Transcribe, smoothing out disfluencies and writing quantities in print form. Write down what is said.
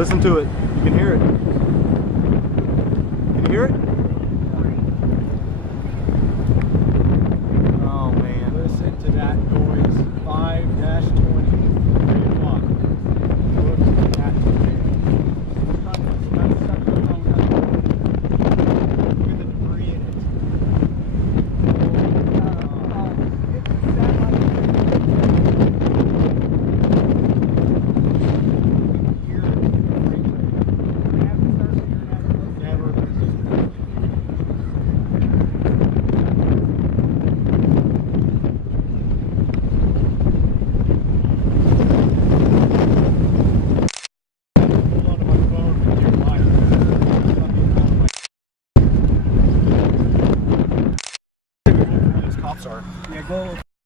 Listen to it. You can hear it. Can you hear it? Oh man. Listen to that noise. 5-20. 3 o'clock. Look at that noise. Look at the debris in it. Cops are. Yeah, go.